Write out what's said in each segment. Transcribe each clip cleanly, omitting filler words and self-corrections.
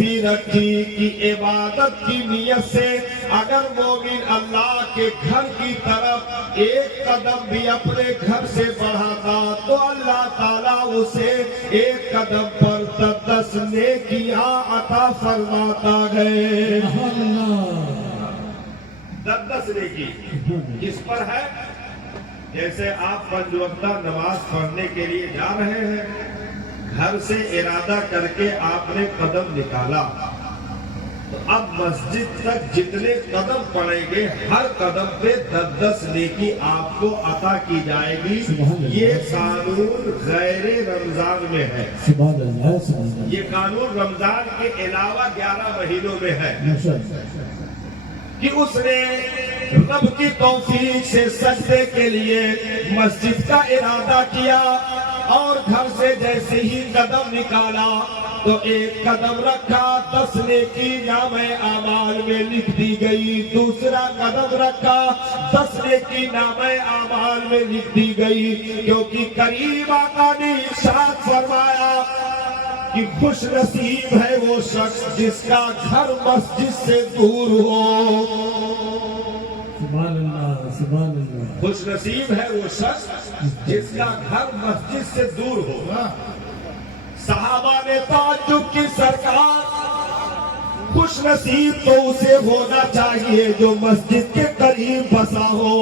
بھی رکھی کہ عبادت کی نیت سے اگر مومن اللہ کے گھر کی طرف ایک قدم بھی اپنے گھر سے بڑھاتا تو اللہ تعالیٰ اسے ایک قدم پر 10 نیکیاں عطا فرماتا ہے. 10 نیکی کس پر ہے؟ جیسے آپ 5 وقتہ نماز پڑھنے کے لیے جا رہے ہیں، گھر سے ارادہ کر کے آپ نے قدم نکالا، تو اب مسجد تک جتنے قدم پڑیں گے ہر قدم پہ 10 نیکی آپ کو عطا کی جائے گی. یہ قانون غیر رمضان میں ہے. یہ قانون رمضان کے علاوہ 11 مہینوں میں ہے کہ اس نے رب کی توفیق سے سجدے کے لیے مسجد کا ارادہ کیا اور گھر سے جیسے ہی قدم نکالا تو ایک قدم رکھا، 10 نیکی نامہ اعمال میں لکھ دی گئی. دوسرا قدم رکھا، 10 نیکی نامہ اعمال میں لکھ دی گئی. کیونکہ کریم آقا نے ارشاد فرمایا کہ خوش نصیب ہے وہ شخص جس کا گھر مسجد سے دور ہو. سبحان اللہ، سبحان اللہ. خوش نصیب ہے وہ شخص جس کا گھر مسجد سے دور ہو. صحابہ نے تعجب کی سرکار، خوش نصیب تو اسے ہونا چاہیے جو مسجد کے قریب بسا ہو.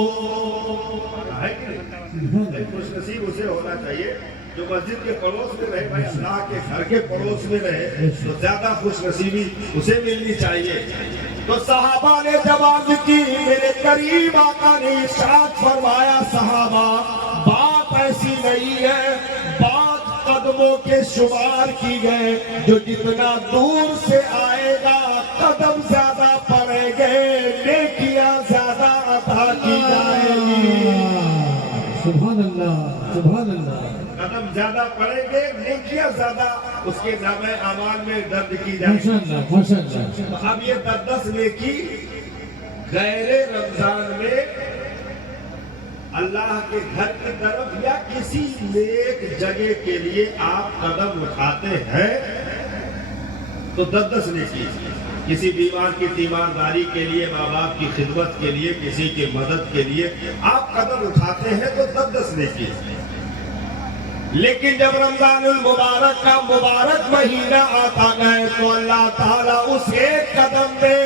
خوش نصیب اسے ہونا چاہیے جو مسجد کے پڑوس میں رہے. بھائی اللہ کے گھر کے پڑوس میں رہے تو زیادہ خوش نصیبی اسے ملنی چاہیے. تو صحابہ نے جواب کی، میرے قریب آقا نے ارشاد فرمایا صحابہ بات ایسی نہیں ہے، بات قدموں کے شمار کی گئے. جو جتنا دور سے آئے گا قدم زیادہ پڑیں گے، نیکیاں زیادہ عطا کی جائے گی. سبحان اللہ، سبحان اللہ. قدم زیادہ پڑیں گے، نیکیاں زیادہ اس کے نامہ اعمال میں درج کی جائیں گی. ماشاءاللہ. اب یہ 10 نیکی غیر رمضان میں اللہ کے گھر کی طرف یا کسی نیک جگہ کے لیے آپ قدم اٹھاتے ہیں تو 10 نیکی. کسی بیمار کی تیمارداری کے لیے، ماں باپ کی خدمت کے لیے، کسی کی مدد کے لیے آپ قدم اٹھاتے ہیں تو 10 نیکی. لیکن جب رمضان المبارک کا مبارک مہینہ آتا ہے تو اللہ تعالیٰ اس ایک قدم میں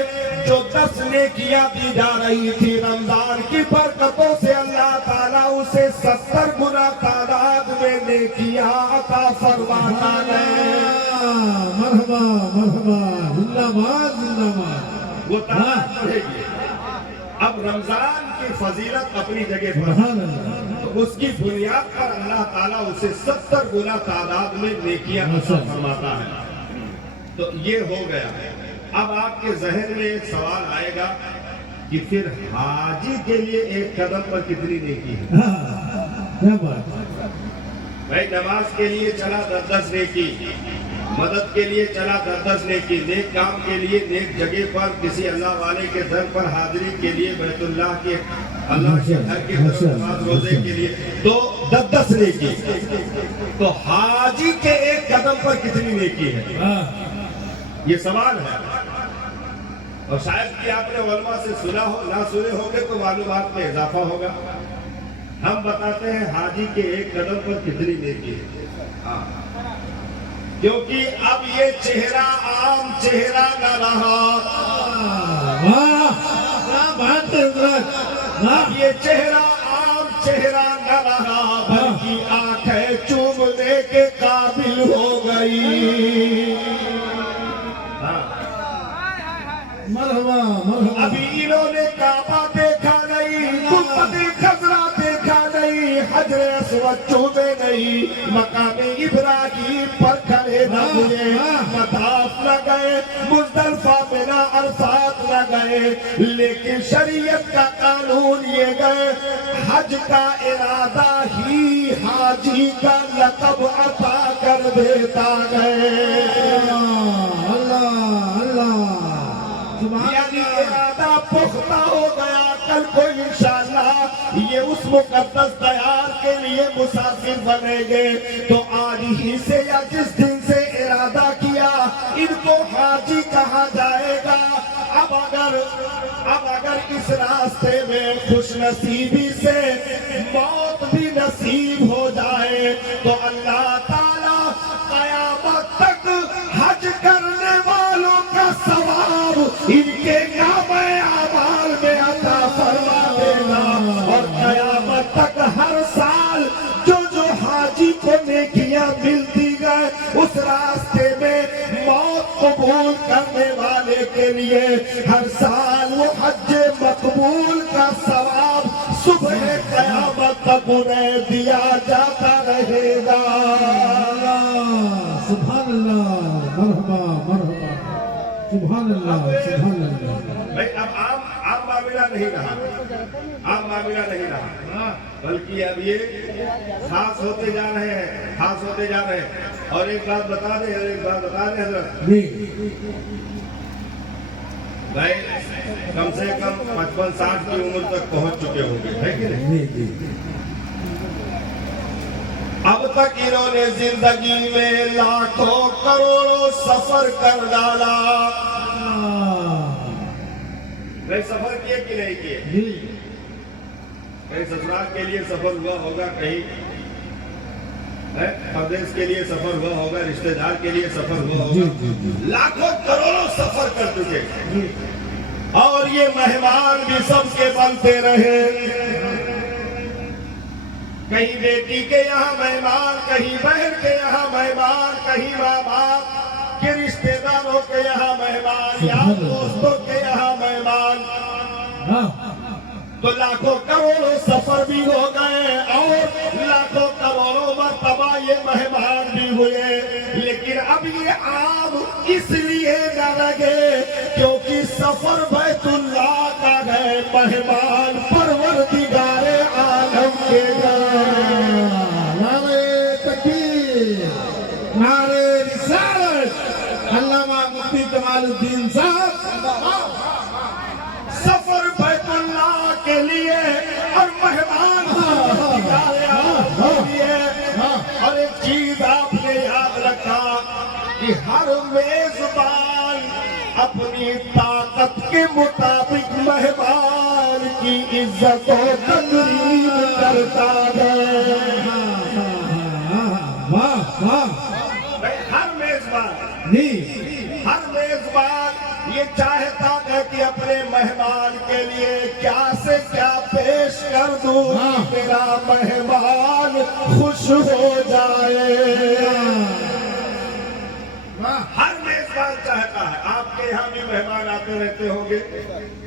جو 10 نیکیاں دی جا رہی تھی رمضان کی برکتوں سے اللہ تعالیٰ اسے 70 گنا تعداد میں نیکیاں عطا فرماتا ہے. مرحبا مرحبا، زندہ باد زندہ باد. وہ تعداد بڑھے گی. اب رمضان کی فضیلت اپنی جگہ پر، اس کی بنیاد پر اللہ تعالیٰ اسے 70 گنا تعداد میں نیکیاں عطا فرماتا ہے. تو یہ ہو گیا. اب آپ کے ذہن میں ایک سوال آئے گا کہ پھر حاجی کے لیے ایک قدم پر کتنی نیکی ہے؟ کیا بات. بھائی نماز کے لیے چلا 10 نیکی، مدد کے لیے چلا 10 نیکی، نیک کام کے لیے نیک جگہ پر کسی اللہ والے کے در پر حاضری کے لیے، بیت اللہ کے اللہ کے گھر کے طرف نماز روزے کے لیے تو 10 نیکی. تو حاجی کے ایک قدم پر کتنی نیکی ہے؟ یہ سوال ہے. اور شاید کہ آپ نے علماء سے سنا ہو، نہ سنے ہوں گے تو معلومات میں اضافہ ہوگا. ہم بتاتے ہیں حاجی کے ایک قدم پر کتنی نیکی ہے. کیونکہ اب یہ چہرہ عام چہرہ نہ رہا. اب یہ چہرہ عام چہرہ نہ رہا بلکہ آنکھیں چومنے کے قابل ہو گئی. مرحبا مرحبا. ابھی انہوں نے کعبہ دیکھا نہیں، قبۃ خضرا دیکھا نہیں، حجر اسود چومے نہیں، مقام ابراہیم پر کھڑے نہ ہوئے، مطاف نہ گئے، مزدلفہ مینا عرفات نہ گئے. لیکن شریعت کا قانون یہ گئے حج کا ارادہ ہی حاجی کا لقب عطا کر دیتا گئے. اللہ اللہ. یعنی ارادہ پختہ ہو گیا. کل کو انشاءاللہ یہ اس مقدس دیار کے لیے مسافر بنیں گے تو آج ہی سے یا جس دن سے ارادہ کیا ان کو حاجی کہا جائے گا۔ اب اگر اس راستے میں خوش نصیبی سے موت بھی نصیب ہو جائے تو اللہ تعالیٰ قیامت تک حج کرنے والوں کا ثواب ان کے نام اعمال میں عطا فرما دے گا، اور قیامت تک ہر سال جو حاجی کو نیکیاں ملتی گئے اس راستے میں موت قبول کرنے والے کے لیے ہر سال وہ حج مقبول کا ثواب صبح قیامت تک انہیں دیا جاتا رہے گا۔ سبحان اللہ، مرحبا مرحبا، سبحان اللہ سبحان اللہ۔ بھائی اب عام معاملہ نہیں رہا، عام معاملہ نہیں رہا، بلکہ اب یہ خاص ہوتے جا رہے ہیں، خاص ہوتے جا رہے ہیں۔ اور ایک بات بتا دیں حضرت، بھائی کم سے کم 55-60 کی عمر تک پہنچ چکے ہوں گے، ہے کہ نہیں؟ اب تک انہوں نے زندگی میں لاکھوں کروڑوں سفر کر ڈالا، بھائی سفر کیے کہ نہیں کیے؟ کہیں سسرال کے لیے سفر ہوا ہوگا، کہیں پردیس کے لیے سفر ہوا ہوگا، رشتہ دار کے لیے سفر ہوا ہوگا، لاکھوں کروڑوں سفر کر چکے، اور یہ مہمان بھی سب کے بنتے رہے، کہیں بیٹی کے یہاں مہمان، کہیں بہن کے یہاں مہمان، کہیں ماں باپ کے رشتہ داروں کے یہاں مہمان، یا دوستوں کے یہاں مہمان، تو لاکھوں کروڑوں سفر بھی ہو گئے اور لاکھوں کروڑوں مرتبہ یہ مہمان بھی ہوئے، لیکن اب یہ عام اس لیے نہ لگے کیونکہ سفر بیت اللہ کا ہے، مہمان پروردگار عالم کے گئے۔ نعرہ تکبیر، نعرہ رسالت، علامہ مفتی کمال الدین صاحب۔ سفر بیت اللہ کے لیے اور مہمان کے لیے، اور ایک چیز آپ نے یاد رکھا کہ ہر میزبان اپنی طاقت کے مطابق مہمان کی عزت و تقریب کرتا ہے۔ ہر میزبان یہ چاہتا ہے کہ اپنے مہمان کے لیے کیا سے کیا پیش کر دوں، میرا مہمان خوش ہو جائے۔ ہر میزبان چاہتا ہے، آپ کے یہاں بھی مہمان آتے رہتے ہوں گے،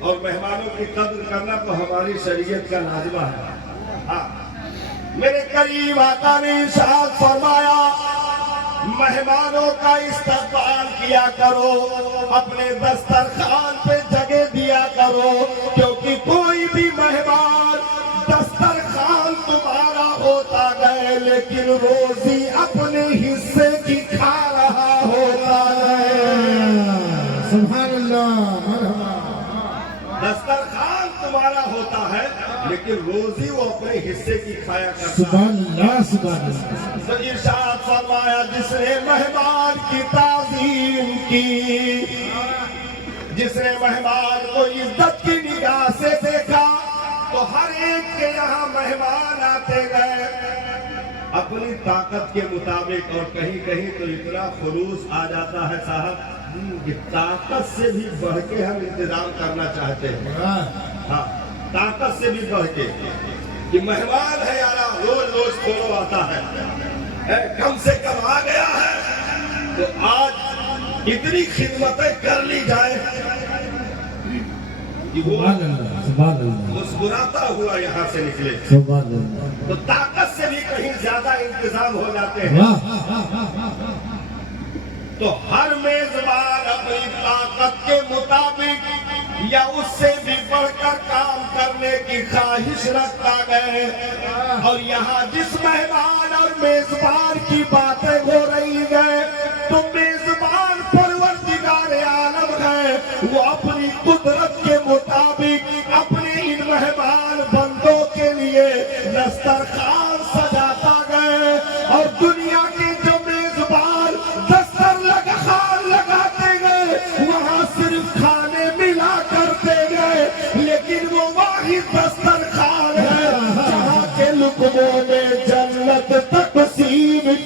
اور مہمانوں کی قدر کرنا تو ہماری شریعت کا لازمہ ہے۔ میرے قریب آقا نے ارشاد فرمایا، مہمانوں کا استقبال کیا کرو، اپنے دسترخوان پہ جگہ دیا کرو، کیونکہ کوئی بھی مہمان دسترخوان تمہارا ہوتا گئے لیکن روزی اپنے حصے کی کھا رہا ہوتا ہے۔ سبحان اللہ، مرحبا۔ دسترخوان تمہارا ہوتا ہے لیکن روزی وہ اپنے حصے کی کھایا کرتا ہے۔ سبحان اللہ سبحان اللہ۔ تو ارشاد فرمایا، جس نے مہمان کی تعظیم کی، جس نے مہمان کو عزت کی نگاہ سے دیکھا، تو ہر ایک کے یہاں مہمان آتے گئے اپنی طاقت کے مطابق، اور کہیں کہیں تو اتنا خلوص آ جاتا ہے صاحب کہ طاقت سے بھی بڑھ کے ہم انتظام کرنا چاہتے ہیں۔ ہاں، طاقت سے بھی بڑھ کے کہ مہمان ہے یارا، روز کھولو آتا ہے، کم سے کم آ گیا ہے تو آج اتنی خدمتیں کر لی جائے کہ وہ مسکراتا ہوا یہاں سے نکلے، تو طاقت سے بھی کہیں زیادہ انتظام ہو جاتے ہیں۔ تو ہر میزبان اپنی طاقت کے مطابق یا اس سے بھی بڑھ کر کام کرنے کی خواہش رکھتا گئے، اور یہاں جس مہمان اور میزبان کی باتیں ہو رہی ہیں تو میزبان پروردگار عالم ہے، وہ اپنی قدرت کے مطابق اپنے ان مہمان بندوں کے لیے دسترخوان سجاتا گئے، اور دنیا کے جو میزبان دسترخوان لگا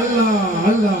اللہ اللہ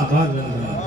سبحان اللہ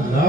اللہ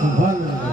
سبحان اللہ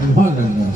سبحان اللہ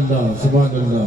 اللہ سبحان اللہ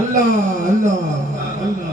اللہ اللہ اللہ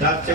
4-6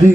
جی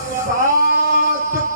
7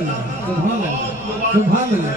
اللہ سبحان اللہ سبحان اللہ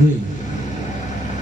جی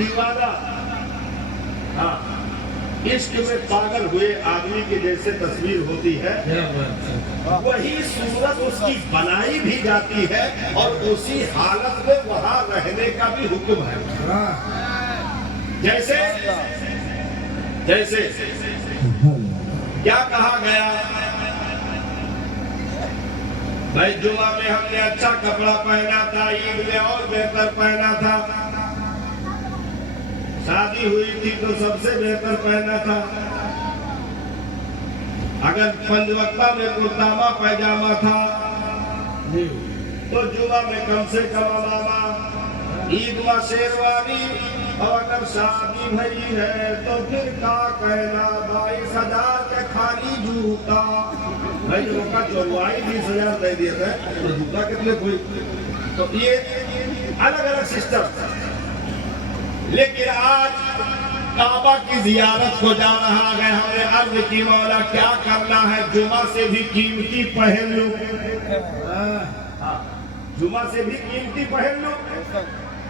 دیوانہ ہاں عشق میں پاگل ہوئے آدمی کی جیسے تصویر ہوتی ہے وہی صورت اس کی بنائی بھی جاتی ہے اور اسی حالت میں وہاں رہنے کا بھی حکم ہے جیسے جیسے کیا کہا گیا بھائی جمعہ میں ہم نے اچھا کپڑا پہنا تھا عید میں اور بہتر پہنا تھا شادی ہوئی تھی تو سب سے بہتر پہنا تھا اگر پنج وقتہ میں کرتامہ پیجامہ تھا تو جمعہ میں کم سے کم امامہ عید میں شیروانی اور اگر شادی بھئی ہے تو پھر کا کہنا 22,000 کے خالی جوتا بھائی جو کا چوروائی 20,000 دے دیے تھے تو جوتا کتنے کوئی تو یہ الگ الگ سسٹم لیکن آج کعبہ کی زیارت کو جا رہا ہے ہم نے عرض کی مولا کیا کرنا ہے جمعہ سے بھی قیمتی پہن لو جمعہ سے بھی قیمتی پہن لو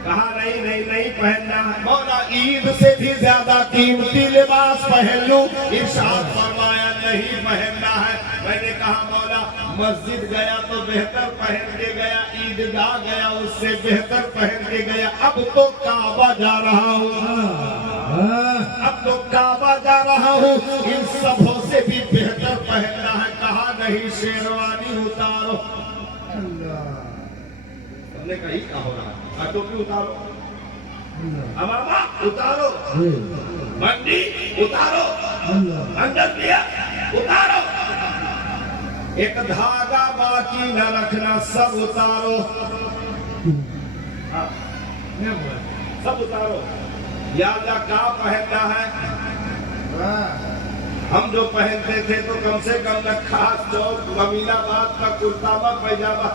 کہا نہیں پہننا ہے مولا عید سے بھی زیادہ قیمتی لباس پہن لوں ارشاد فرمایا نہیں پہننا ہے میں نے کہا مولا مسجد گیا تو بہتر پہن کے گیا عیدگاہ گیا اس سے بہتر پہن کے گیا اب تو کعبہ جا رہا ہوں ان سبوں سے بھی بہتر پہننا ہے کہا نہیں شیروانی اتارو ہم نے کہی کہا ہو رہا ٹوپی اتارو امامہ اتارو منڈی اتارو انڈریا اتارو ایک دھاگا باقی نہ رکھنا سب اتارو سب اتارو یا کیا پہننا ہے ہم جو پہنتے تھے تو کم سے کم نہ خاص چوک امین آباد کا کرتامہ پیجامہ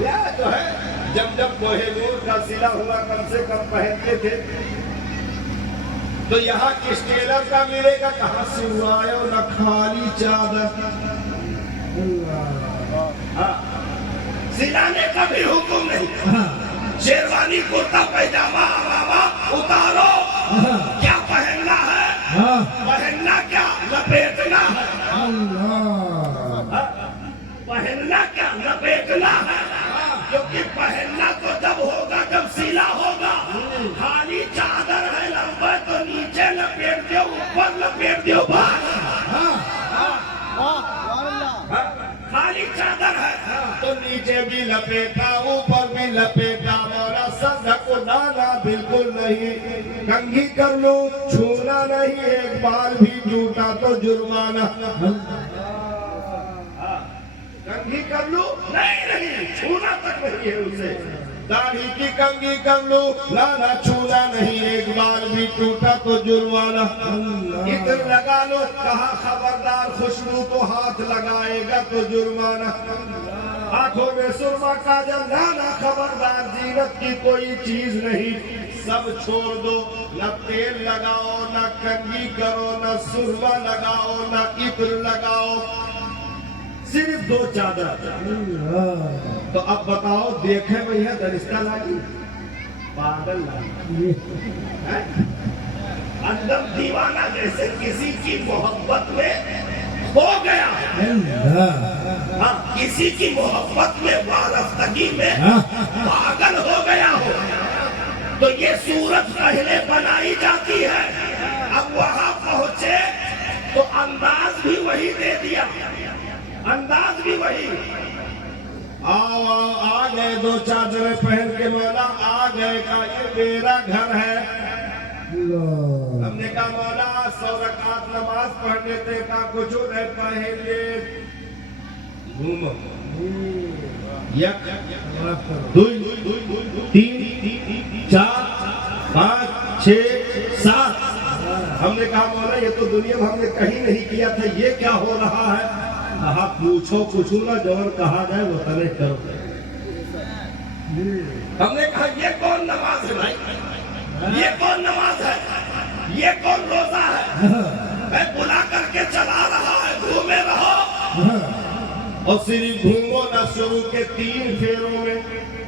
یا جو ہے جب کوہ نور کا سلا ہوا کم سے کم پہنتے تھے تو یہاں کس ٹیلر کا ملے گا کہاں سے آئے اور نہ خالی چادر سلانے کا بھی حکم نہیں شیروانی کرتا پیجامہ امامہ اتارو کیا پہننا ہے پہننا کیا لپیٹنا ہے پہننا کیا لپیٹنا ہے کیونکہ پہننا تو جب ہوگا جب سیلا ہوگا خالی چادر ہے لمبا تو نیچے لپیٹ دیو اوپر لپیٹ دیو خالی چادر ہے تو نیچے بھی لپیٹا اوپر بھی لپیٹا مولا سر کو ڈالا بالکل نہیں کنگھی کر لو چھونا نہیں ایک بار بھی جھوٹا تو جرمانہ کنگھی کر لو نہیں چھونا تک نہیں ہے اسے داڑھی کی کنگھی کر لو لانا چھونا نہیں ایک بار بھی ٹوٹا تو جرمانہ ادھر لگا لو کہا خبردار خوشبو تو ہاتھ لگائے گا تو جرمانہ آنکھوں میں سرما کاجل لانا خبردار زینت کی کوئی چیز نہیں سب چھوڑ دو نہ تیل لگاؤ نہ کنگھی کرو نہ سرما لگاؤ نہ عطر لگاؤ صرف 2 چادر تو اب بتاؤ دیکھے بھیا درستہ لاگی پاگل لاگی اندر دیوانہ جیسے کسی کی محبت میں ہو گیا ہاں کسی کی محبت میں وارفتگی میں پاگل ہو گیا ہو تو یہ صورت پہلے بنائی جاتی ہے اب وہاں پہنچے تو انداز بھی وہی دے دیا انداز بھی وہی آؤ آ گئے 2 چادریں پہن کے مولا آ گئے کہ یہ میرا گھر ہے ہم نے کہا مولا 100 رکعت نماز پڑھنے تھے کہا کچھ نہیں پہن لے گھومو 1 2 3 4 5 6 7 ہم نے کہا مولا یہ تو دنیا میں ہم نے کہیں نہیں کیا تھا یہ کیا ہو رہا ہے کہا پوچھو نہ جوان کہا جائے وہ تلے کرو ہم نے کہا یہ کون نماز ہے بھائی یہ کون نماز ہے یہ کون روزہ ہے میں بلا کر کے چلا رہا ہے گھومے رہو اور صرف گھومو نہ شروع کے 3 پھیروں میں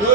2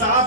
7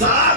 7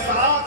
7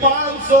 500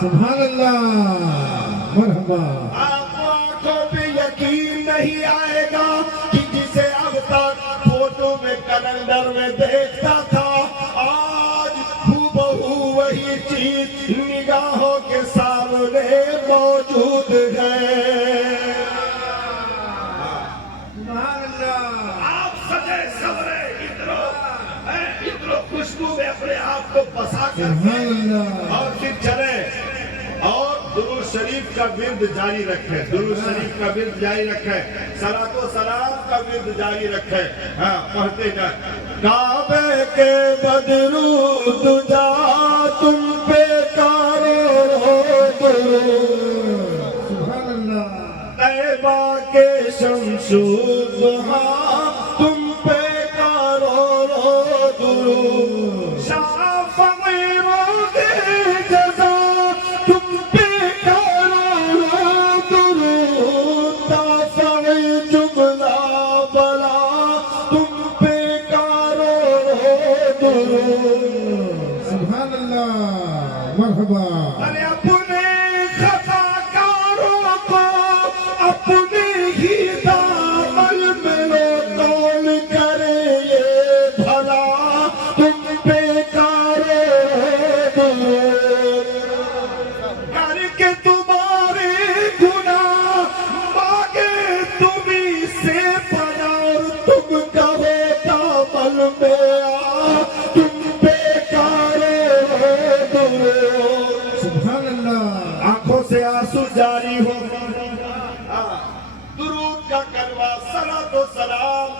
سبحان اللہ مرحبا آپ آنکھوں پہ یقین نہیں آئے گا کہ جسے اب تک فوٹو میں کیلنڈر میں دیکھتا تھا آج ہو وہی چیز نگاہوں کے سامنے موجود ہے. سبحان اللہ آپ سجے سورے ادھر خوشبو میں اپنے آپ کو بسا کر سبحان اللہ اور پھر چلے اور درود شریف کا ورد جاری رکھے, درود شریف کا ورد جاری رکھے, صلاۃ و سلام کا ورد جاری رکھے. ہاں پڑھتے جائیں. کعبے کے بدرود جا تم پہ کارو درود, سبحان اللہ طیبہ کے شمس و ضحا تم پہ کارو درود, شافعی موقع جزا تم پہ کارو درود, دافعی جملہ بلا تم پہ کارو درود. سبحان اللہ مرحبا ارے اپنے خطا کاروں کو اپنے ہی دامن میں لوٹون کرے یہ بھلا تم پہ کارو درود, کر کے تمہارے گناہ مانگے تمہیں سے پیار تم کہو دامن میں آ تم پہ کارو درود. سبحان اللہ آنکھوں سے آنسو جاری ہو, درود کا کلمہ صلاۃ و سلام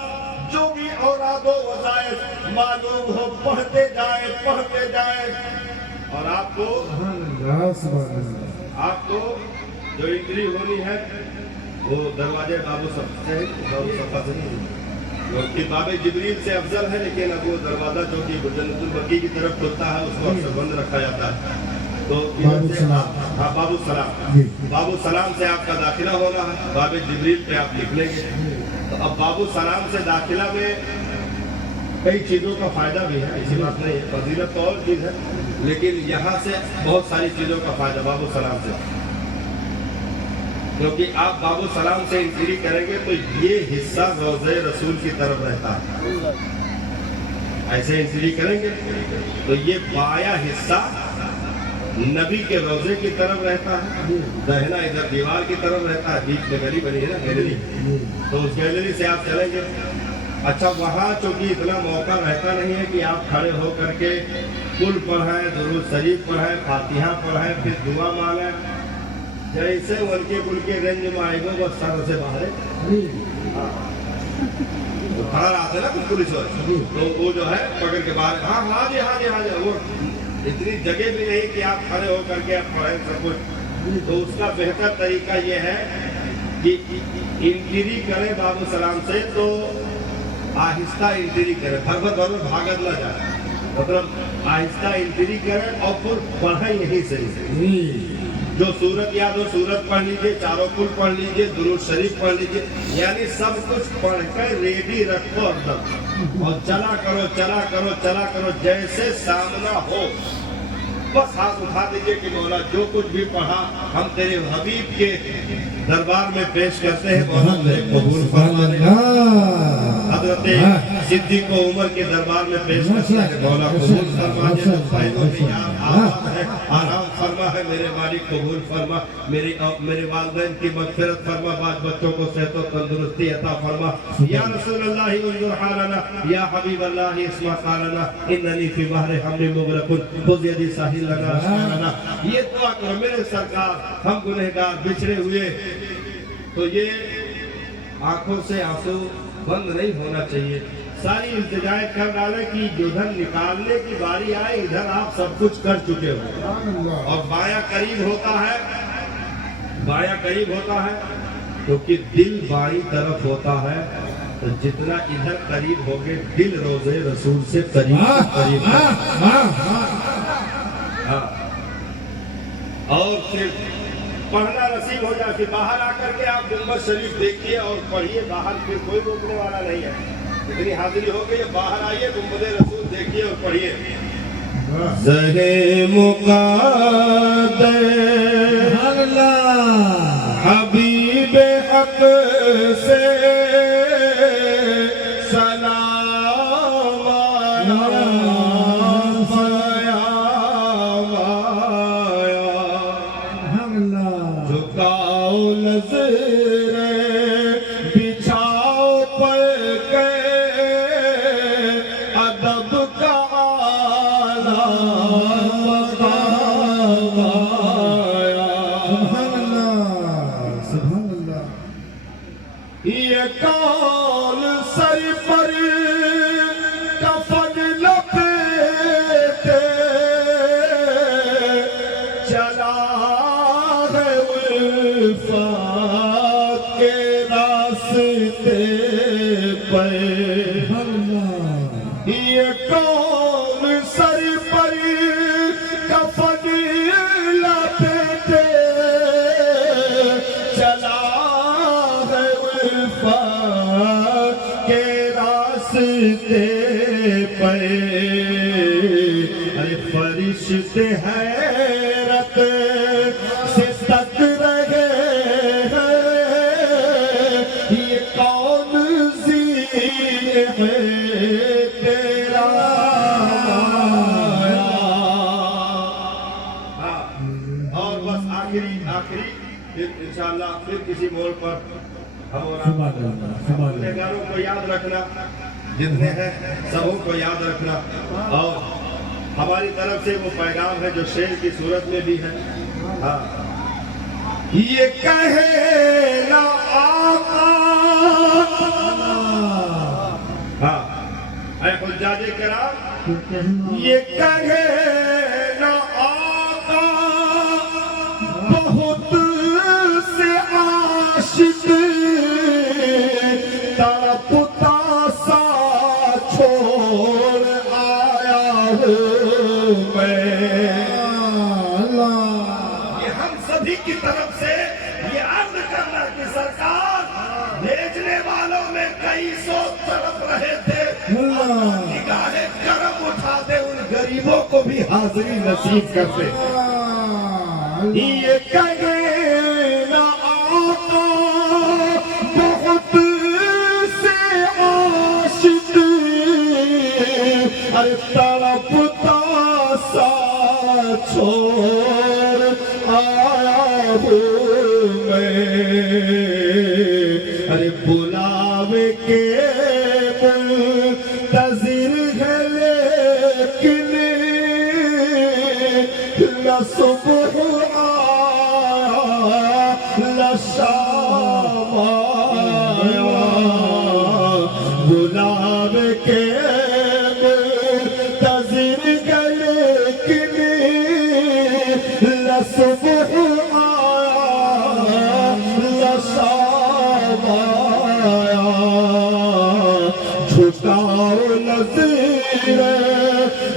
جو بھی اوراد و وظائف معلوم ہو پڑھتے جائیں. اور آپ کو سبحان اللہ سبحان اللہ آپ کو جو انٹری ہونی ہے وہ دروازے بابو صفا سے نہیں, کہ باب جبریل سے افضل ہے, لیکن اب وہ دروازہ جو کہ جنت البقیع کی طرف کھلتا ہے اس کو اکثر بند رکھا جاتا ہے. تو باب السلام. ہاں باب السلام, جی. باب السلام سے آپ کا داخلہ ہونا ہے, باب جبریل پہ آپ نکلیں گے. تو اب باب السلام سے داخلہ میں کئی چیزوں کا فائدہ بھی ہے, ایسی بات نہیں ہے, فضیلت تو اور چیز ہے, لیکن یہاں سے بہت ساری چیزوں کا فائدہ باب السلام سے, کیونکہ آپ باب السلام سے انٹری کریں گے تو یہ حصہ روضہ رسول کی طرف رہتا ہے. ایسے انٹری کریں گے تو یہ بایاں حصہ نبی کے روضے کی طرف رہتا ہے, دہنا ادھر دیوار کی طرف رہتا ہے, بیچ میں گلی بنی ہے نا گیلری, تو اس گیلری سے آپ چلیں گے. اچھا وہاں چونکہ اتنا موقع رہتا نہیں ہے کہ آپ کھڑے ہو کر کے کل پڑھیں, درود شریف پڑھیں, فاتحہ پڑھیں, پھر دعا مانگیں. جیسے ان کے کل کے رینج میں آئے گا وہ سر سے باہر کھڑا رہتے ہیں نا کچھ پولیس والے, تو وہ جو ہے پکڑ کے باہر, ہاں جی, وہ اتنی جگہ بھی نہیں کہ آپ کھڑے ہو کر کے آپ پڑھیں سب کچھ. تو اس کا بہتر طریقہ یہ ہے کہ انٹری کریں باب السلام سے تو آہستہ انٹری کریں, بھر بھاگت نہ جائے, مطلب آہستہ انٹری کریں اور پھر پڑھیں یہیں سے. جو سورت یاد ہو سورت پڑھ لیجئے, چاروں کل پڑھ لیجئے, درود شریف پڑھ لیجئے, یعنی سب کچھ پڑھ کر ریڈی رکھو اپنا اور چلا کرو جیسے سامنا ہو بس ہاتھ اٹھا دیجئے کہ مولا جو کچھ بھی پڑھا ہم تیرے حبیب کے دربار میں پیش کرتے ہیں, مولا تیرے قبول فرما دے. حضرت صدیق و عمر کے دربار میں پیش کرتے ہیں, مولا قبول فرما دے. آرام فرما ہے میرے مالک, قبول فرما, میرے والدین کی مغفرت فرما, بعض بچوں کو صحت و تندرستی عطا فرما. یا رسول اللہ انظر حالنا, یا حبیب اللہ اسمع قالنا, اننی فی بحر حمل مغرق خذ یدی ساحل لنا اشکالنا. یہ دعا کرو میرے سرکار, ہم گنہگار بچھڑے ہوئے. تو یہ آنکھوں سے آنسو بند نہیں ہونا چاہیے, ساری التجائیں کر ڈالیں کہ ادھر نکالنے کی باری آئے, ادھر آپ سب کچھ کر چکے ہو. اور بایاں قریب ہوتا ہے کیونکہ دل بائیں طرف ہوتا ہے, تو جتنا ادھر قریب ہوگے دل روضے رسول سے قریب اور پھر پڑھنا نصیب ہو جائے. پھر باہر آ کر کے آپ گنبد شریف دیکھیے اور پڑھیے, باہر پھر کوئی روکنے والا نہیں ہے. اتنی حاضری ہو گئی, باہر آئیے, گنبد رسول دیکھیے اور پڑھیے. زہر مقدس اللہ حبیب حق سے سلام آیا پیام آیا سبحان اللہ جھکاؤ نظریں بچھاؤ پڑھ کے ادب کا اعلیٰ مقام آیا سبحان اللہ سبحان اللہ یہ کون سر پر کفن لپیٹے چلا ہے الفات کے راستے پر سبحان اللہ یہ کون سر پر کفن لپیٹے چلا ہے الفات کے راستے پر ارے فرشتے حیرت سے تک رہے ہیں یہ کون ذی ہے تیرا آیا اور بس آخری پھر انشاءاللہ پھر کسی موڑ پر ہم اور سبحان اللہ سبحان اللہ گنہگاروں کو یاد رکھنا جتنے ہیں سبوں کو یاد رکھنا اور ہماری طرف سے وہ پیغام ہے جو شعر کی صورت میں بھی ہے ہاں یہ کہے نا آقا ہاں اے حجاج کرام یہ کہے نا آقا بہت سے عاشق تڑپتا سا چھوڑ آیا ہوں میں یہ ہم سبھی کی طرف سے یہ عرض کرنا کہ سرکار بھیجنے والوں میں کئی سو تڑپ رہے تھے نگاہ کرم اٹھا دے ان غریبوں کو بھی حاضری نصیب کر دے یہ کہے نا آقا بہت سے عاشق ارے تڑپتا سا چھوڑ آیا ہوں میں ارے بلاوے کے منتظر ہے لیکن نہ صبح آیا نہ شام آیا بلاوے کے منتظر ہے لیکن نہ صبح آیا نہ شام آیا جھکاؤ نظریں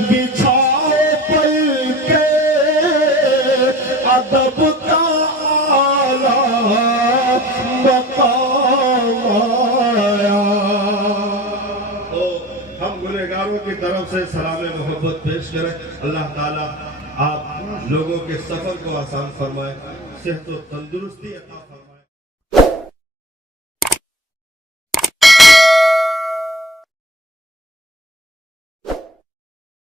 بچھاؤ پل کے ادب کا اعلیٰ مقام آیا تو ہم گنہگاروں کی طرف سے سلام محبت پیش کریں اللہ تعالیٰ آپ لوگوں کے سفر کو آسان فرمائے صحت و تندرستی عطا فرمائے